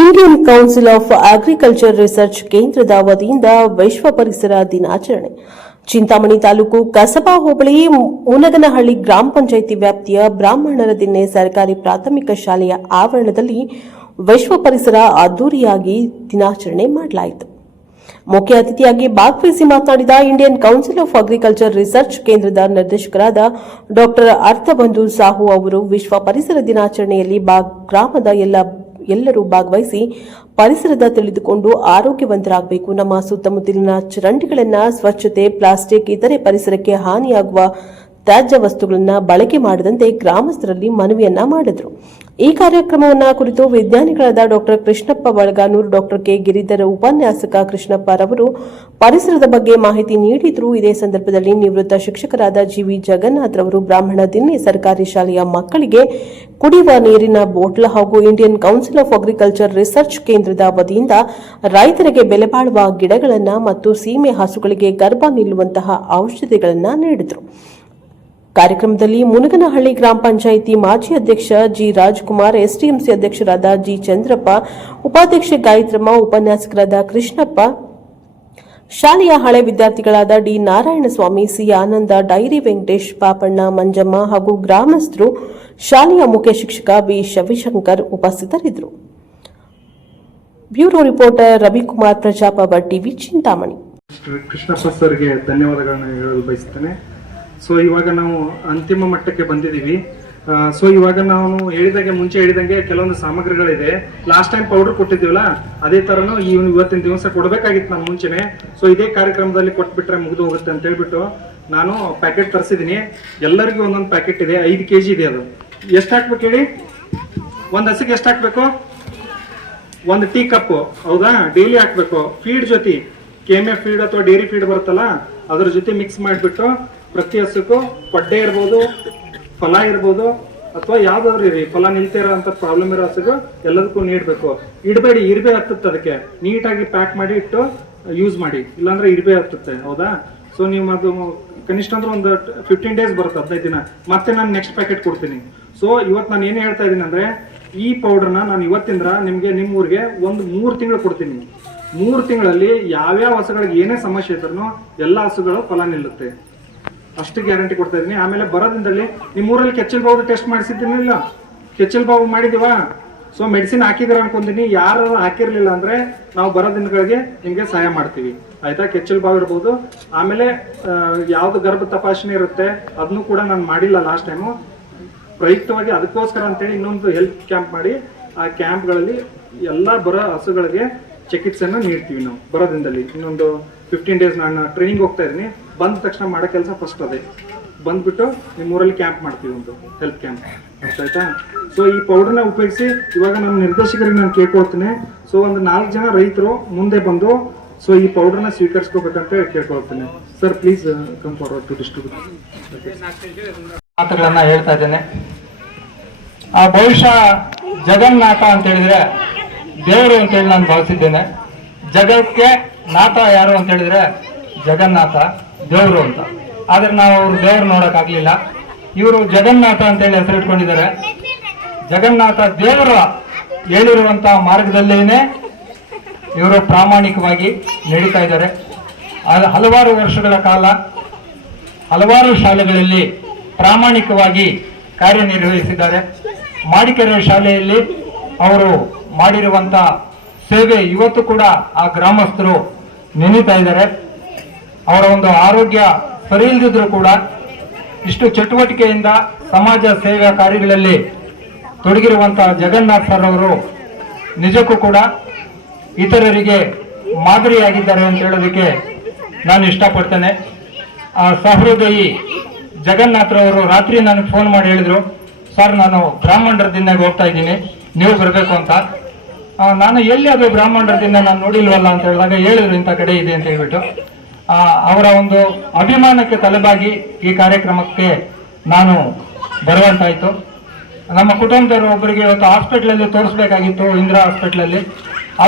Indian council of agriculture research ಕೇಂದ್ರದ ವತಿಯಿಂದ ವಿಶ್ವ ಪರಿಸರ ದಿನಾಚರಣೆ. ಚಿಂತಾಮಣಿ ತಾಲೂಕು ಕಸಬಾ ಹೋಬಳಿ ಮುನಗನಹಳ್ಳಿ ಗ್ರಾಮ ಪಂಚಾಯಿತಿ ವ್ಯಾಪ್ತಿಯ ಬ್ರಾಹ್ಮಣರ ದಿನ್ನೆ ಸರ್ಕಾರಿ ಪ್ರಾಥಮಿಕ ಶಾಲೆಯ ಆವರಣದಲ್ಲಿ ವಿಶ್ವ ಪರಿಸರ ಅದ್ದೂರಿಯಾಗಿ ದಿನಾಚರಣೆ ಮಾಡಲಾಯಿತು. ಮುಖ್ಯ ಅತಿಥಿಯಾಗಿ ಭಾಗವಹಿಸಿ ಮಾತನಾಡಿದ Indian council of agriculture research ಕೇಂದ್ರದ ನಿರ್ದೇಶಕರಾದ ಡಾ ಅರ್ಥಬಂಧು ಸಾಹು ಅವರು ವಿಶ್ವ ಪರಿಸರ ದಿನಾಚರಣೆಯಲ್ಲಿ ಗ್ರಾಮದ ಎಲ್ಲರೂ ಭಾಗವಹಿಸಿ ಪರಿಸರದ ತಿಳಿದುಕೊಂಡು ಆರೋಗ್ಯವಂತರಾಗಬೇಕು. ನಮ್ಮ ಸುತ್ತಮುತ್ತಲಿನ ಚರಂಡಿಗಳನ್ನು ಸ್ವಚ್ಛತೆ, ಪ್ಲಾಸ್ಟಿಕ್, ಇತರೆ ಪರಿಸರಕ್ಕೆ ಹಾನಿಯಾಗುವ ತ್ಯಾಜ್ಯ ವಸ್ತುಗಳನ್ನು ಬಳಕೆ ಮಾಡದಂತೆ ಗ್ರಾಮಸ್ಥರಲ್ಲಿ ಮನವಿಯನ್ನ ಮಾಡಿದರು. ಈ ಕಾರ್ಯಕ್ರಮವನ್ನು ಕುರಿತು ವಿಜ್ಞಾನಿಗಳಾದ ಡಾ ಕೃಷ್ಣಪ್ಪ ಬಳಗಾನೂರು, ಡಾ ಕೆ ಗಿರಿಧರ್, ಉಪನ್ಯಾಸಕ ಕೃಷ್ಣಪ್ಪ ರವರು ಪರಿಸರದ ಬಗ್ಗೆ ಮಾಹಿತಿ ನೀಡಿದರು. ಇದೇ ಸಂದರ್ಭದಲ್ಲಿ ನಿವೃತ್ತ ಶಿಕ್ಷಕರಾದ ಜಿವಿ ಜಗನ್ನಾಥ್ ರವರು ಬ್ರಾಹ್ಮಣ ದಿನ್ನೆ ಸರ್ಕಾರಿ ಶಾಲೆಯ ಮಕ್ಕಳಿಗೆ ಕುಡಿಯುವ ನೀರಿನ ಬೋಟ್ಲ ಹಾಗೂ Indian council of agriculture research ಕೇಂದ್ರದ ವತಿಯಿಂದ ರೈತರಿಗೆ ಬೆಲೆ ಬಾಳುವ ಗಿಡಗಳನ್ನು ಮತ್ತು ಸೀಮೆ ಹಸುಗಳಿಗೆ ಗರ್ಭ ನಿಲ್ಲುವಂತಹ ಔಷಧಿಗಳನ್ನು ನೀಡಿದರು. ಕಾರ್ಯಕ್ರಮದಲ್ಲಿ ಮುನಗನಹಳ್ಳಿ ಗ್ರಾಮ ಪಂಚಾಯಿತಿ ಮಾಜಿ ಅಧ್ಯಕ್ಷ ಜಿ ರಾಜ್ಕುಮಾರ್, ಎಸ್ಟಿಎಂಸಿ ಅಧ್ಯಕ್ಷರಾದ ಜಿ ಚಂದ್ರಪ್ಪ, ಉಪಾಧ್ಯಕ್ಷೆ ಗಾಯತ್ರಮ್ಮ, ಉಪನ್ಯಾಸಕರಾದ ಕೃಷ್ಣಪ್ಪ, ಶಾಲೆಯ ಹಳೆ ವಿದ್ಯಾರ್ಥಿಗಳಾದ D Narayanaswamy, C Ananda, dairy Venkatesh, Papanna, Manjamma ಹಾಗೂ ಗ್ರಾಮಸ್ಥರು, ಶಾಲೆಯ ಮುಖ್ಯ ಶಿಕ್ಷಕ ಬಿ ಶವಿಶಂಕರ್ ಉಪಸ್ಥಿತರಿದ್ದರು. ಬ್ಯೂರೋ ರಿಪೋರ್ಟರ್ ರವಿಕುಮಾರ್, ಪ್ರಜಾಪವ ಟಿವಿ, ಚಿಂತಾಮಣಿ. ಕೃಷ್ಣಪ್ಪ ಸರ್ಗೆ ಧನ್ಯವಾದಗಳನ್ನ ಹೇಳಲು ಬಯಸುತ್ತೇನೆ. ಸೊ ಇವಾಗ ನಾವು ಅಂತಿಮ ಮಟ್ಟಕ್ಕೆ ಬಂದಿದ್ದೀವಿ. ಸೊ ಇವಾಗ ನಾವು ಮುಂಚೆ ಹೇಳಿದಂಗೆ ಕೆಲವೊಂದು ಸಾಮಗ್ರಿಗಳಿದೆ. ಲಾಸ್ಟ್ ಟೈಮ್ ಪೌಡರ್ ಕೊಟ್ಟಿದ್ದೀವಲ್ಲ, ಅದೇ ತರನು ಇವತ್ತಿನ ದಿವಸ ಕೊಡಬೇಕಾಗಿತ್ತು ನಾನು ಮುಂಚೆನೆ. ಸೊ ಇದೇ ಕಾರ್ಯಕ್ರಮದಲ್ಲಿ ಕೊಟ್ಬಿಟ್ರೆ ಮುಗಿದು ಹೋಗುತ್ತೆ ಅಂತ ಹೇಳ್ಬಿಟ್ಟು ನಾನು ಪ್ಯಾಕೆಟ್ ತರಿಸಿದ್ದೀನಿ. ಎಲ್ಲರಿಗೂ ಒಂದೊಂದು ಪ್ಯಾಕೆಟ್ ಇದೆ, 5 kg ಇದೆ. ಅದು ಎಷ್ಟು ಹಾಕ್ಬೇಕು ಹೇಳಿ? ಒಂದು ಹಸಿಗೆ ಎಷ್ಟು ಹಾಕ್ಬೇಕು? 1 ಟೀ ಕಪ್, ಹೌದಾ? ಡೈಲಿ ಹಾಕ್ಬೇಕು. ಫೀಡ್ ಜೊತೆ KMF ಫೀಡ್ ಅಥವಾ ಡೈರಿ ಫೀಡ್ ಬರುತ್ತಲ್ಲ, ಅದ್ರ ಜೊತೆ ಮಿಕ್ಸ್ ಮಾಡಿಬಿಟ್ಟು ಪ್ರತಿ ಹಸುಕ್ಕೂ ಪಡ್ಡೆ ಇರ್ಬೋದು, ಫಲ ಇರ್ಬೋದು, ಅಥವಾ ಯಾವ್ದಾದ್ರು ಇರಿ, ಫಲ ನಿಲ್ತಾ ಇರೋಂಥ ಪ್ರಾಬ್ಲಮ್ ಇರೋ ಹಸುಗೂ ಎಲ್ಲದಕ್ಕೂ ನೀಡಬೇಕು. ಇಡಬೇಡಿ, ಇರ್ಬೆ ಹತ್ತುತ್ತೆ. ಅದಕ್ಕೆ ನೀಟಾಗಿ ಪ್ಯಾಕ್ ಮಾಡಿ ಇಟ್ಟು ಯೂಸ್ ಮಾಡಿ, ಇಲ್ಲಾಂದ್ರೆ ಇರ್ಬೆ ಹತ್ತುತ್ತೆ, ಹೌದಾ? ಸೊ ನೀವು ಅದು ಕನಿಷ್ಠ ಅಂದ್ರೆ ಒಂದು 15 days ಬರುತ್ತೆ, 15 ದಿನ. ಮತ್ತೆ ನಾನು ನೆಕ್ಸ್ಟ್ ಪ್ಯಾಕೆಟ್ ಕೊಡ್ತೀನಿ. ಸೊ ಇವತ್ತು ನಾನು ಏನು ಹೇಳ್ತಾ ಇದ್ದೀನಿ ಅಂದ್ರೆ, ಈ ಪೌಡರ್ನ ನಾನು ಇವತ್ತಿಂದ ನಿಮ್ಗೆ ನಿಮ್ಮ ಊರಿಗೆ ಒಂದು 3 ತಿಂಗಳು ಕೊಡ್ತೀನಿ. 3 ತಿಂಗಳಲ್ಲಿ ಯಾವ್ಯಾವ ಹಸುಗಳಿಗೆ ಏನೇ ಸಮಸ್ಯೆ ಇದ್ರೂ ಎಲ್ಲ ಹಸುಗಳು ಫಲ ನಿಲ್ಲುತ್ತೆ, ಅಷ್ಟು ಗ್ಯಾರಂಟಿ ಕೊಡ್ತಾ ಇದೀನಿ. ಆಮೇಲೆ ಬರೋದ್ರಿಂದಲ್ಲಿ ನಿಮ್ಮ ಊರಲ್ಲಿ ಕೆಚ್ಚಲ್ ಬಾವು ಟೆಸ್ಟ್ ಮಾಡಿಸಿದ್ದೀನಿಲ್ಲ, ಕೆಚ್ಚಲ್ ಬಾವು ಮಾಡಿದೀವಾ? ಸೊ ಮೆಡಿಸಿನ್ ಹಾಕಿದಾರ ಅನ್ಕೊಂತೀನಿ. ಯಾರು ಹಾಕಿರ್ಲಿಲ್ಲ ಅಂದ್ರೆ ನಾವು ಬರೋ ದಿನಗಳಿಗೆ ನಿಮ್ಗೆ ಸಹಾಯ ಮಾಡ್ತೀವಿ, ಆಯ್ತಾ? ಕೆಚ್ಚಲ್ ಬಾವು ಇರ್ಬೋದು. ಆಮೇಲೆ ಯಾವ್ದು ಗರ್ಭ ತಪಾಸಣೆ ಇರುತ್ತೆ, ಅದನ್ನು ಕೂಡ ನಾನು ಮಾಡಿಲ್ಲ ಲಾಸ್ಟ್ ಟೈಮು. ಪ್ರಯುಕ್ತವಾಗಿ ಅದಕ್ಕೋಸ್ಕರ ಅಂತೇಳಿ ಇನ್ನೊಂದು ಹೆಲ್ತ್ ಕ್ಯಾಂಪ್ ಮಾಡಿ, ಆ ಕ್ಯಾಂಪ್ಗಳಲ್ಲಿ ಎಲ್ಲ ಬರೋ ಹಸುಗಳಿಗೆ ಚಿಕಿತ್ಸೆನ ನೀಡ್ತೀವಿ ನಾವು ಬರೋದ್ರಿಂದಲ್ಲಿ. ಇನ್ನೊಂದು 15 days ನಾನು ಟ್ರೈನಿಂಗ್ ಹೋಗ್ತಾ ಇದ್ದೀನಿ. ಬಂದ ತಕ್ಷಣ ಮಾಡೋ ಕೆಲಸ ಫಸ್ಟ್ ಅದೇ. ಬಂದ್ಬಿಟ್ಟು ನಿಮ್ಮೂರಲ್ಲಿ ಕ್ಯಾಂಪ್ ಮಾಡ್ತೀವಿ, ಒಂದು ಹೆಲ್ತ್ ಕ್ಯಾಂಪ್, ಆಯ್ತಾ? ಸೊ ಈ ಪೌಡರ್ನ ಉಪಯೋಗಿಸಿ ಇವಾಗ ನಮ್ಮ ನಿರ್ದೇಶಕರಿಗೆ ನಾನು ಕೇಳ್ಕೊಳ್ತೀನಿ. ಸೊ ಒಂದು 4 ಜನ ರೈತರು ಮುಂದೆ ಬಂದು ಸೊ ಈ ಪೌಡರ್ನ ಸ್ವೀಕರಿಸ್ಕೋಬೇಕಂತ ಕೇಳ್ಕೊಳ್ತೀನಿ. Sir please come forward to distribute. ಮಾತುಗಳನ್ನ ಹೇಳ್ತಾ ಇದ್ದೇನೆ. ಬಹುಶಃ ಜಗನ್ನಾಥ ಅಂತ ಹೇಳಿದ್ರೆ ದೇವರು ಅಂತೇಳಿ ನಾನು ಭಾವಿಸಿದ್ದೇನೆ. ಜಗಕ್ಕೆ ನಾಥ ಯಾರು ಅಂತ ಹೇಳಿದ್ರೆ ಜಗನ್ನಾಥ ದೇವರು ಅಂತ. ಆದ್ರೆ ನಾವು ಅವ್ರು ದೇವರು ನೋಡಕ್ ಆಗ್ಲಿಲ್ಲ. ಇವರು ಜಗನ್ನಾಥ ಅಂತೇಳಿ ಹೆಸರಿಟ್ಕೊಂಡಿದ್ದಾರೆ. ಜಗನ್ನಾಥ ದೇವರ ಹೇಳಿರುವಂತಹ ಮಾರ್ಗದಲ್ಲೇನೆ ಇವರು ಪ್ರಾಮಾಣಿಕವಾಗಿ ನಡೀತಾ ಇದ್ದಾರೆ. ಹಲವಾರು ವರ್ಷಗಳ ಕಾಲ ಹಲವಾರು ಶಾಲೆಗಳಲ್ಲಿ ಪ್ರಾಮಾಣಿಕವಾಗಿ ಕಾರ್ಯನಿರ್ವಹಿಸಿದ್ದಾರೆ. ಮಾಡಿಕೆರೆ ಶಾಲೆಯಲ್ಲಿ ಅವರು ಮಾಡಿರುವಂತ ಸೇವೆ ಇವತ್ತು ಕೂಡ ಆ ಗ್ರಾಮಸ್ಥರು ನೆನೀತಾ ಇದ್ದಾರೆ. ಅವರ ಒಂದು ಆರೋಗ್ಯ ಸರಿ ಇಲ್ಲದಿದ್ರು ಕೂಡ ಇಷ್ಟು ಚಟುವಟಿಕೆಯಿಂದ ಸಮಾಜ ಸೇವಾ ಕಾರ್ಯಗಳಲ್ಲಿ ತೊಡಗಿರುವಂತಹ ಜಗನ್ನಾಥ್ ಸರ್ ಅವರು ನಿಜಕ್ಕೂ ಕೂಡ ಇತರರಿಗೆ ಮಾದರಿಯಾಗಿದ್ದಾರೆ ಅಂತ ಹೇಳೋದಕ್ಕೆ ನಾನು ಇಷ್ಟಪಡ್ತೇನೆ. ಆ ಸಹೃದಯಿ ಜಗನ್ನಾಥ್ರವರು ರಾತ್ರಿ ನನಗೆ ಫೋನ್ ಮಾಡಿ ಹೇಳಿದ್ರು, ಸರ್ ನಾನು ಬ್ರಾಹ್ಮಣರ ದಿನಾಗ ಹೋಗ್ತಾ ಇದ್ದೀನಿ, ನೀವು ಬರಬೇಕು ಅಂತ. ನಾನು ಎಲ್ಲಿ ಅದು ಬ್ರಾಹ್ಮಣರ ದಿನ ನಾನು ನೋಡಿಲ್ವಲ್ಲ ಅಂತ ಹೇಳಿದಾಗ ಹೇಳಿದ್ರು ಇಂಥ ಕಡೆ ಇದೆ ಅಂತ ಹೇಳ್ಬಿಟ್ಟು. ಅವರ ಒಂದು ಅಭಿಮಾನಕ್ಕೆ ತಲೆಬಾಗಿ ಈ ಕಾರ್ಯಕ್ರಮಕ್ಕೆ ನಾನು ಬರುವಂತಾಯ್ತು. ನಮ್ಮ ಕುಟುಂಬದವರು ಒಬ್ಬರಿಗೆ ಇವತ್ತು ಹಾಸ್ಪಿಟ್ಲಲ್ಲಿ ತೋರಿಸ್ಬೇಕಾಗಿತ್ತು, ಇಂದಿರಾ ಹಾಸ್ಪಿಟ್ಲಲ್ಲಿ.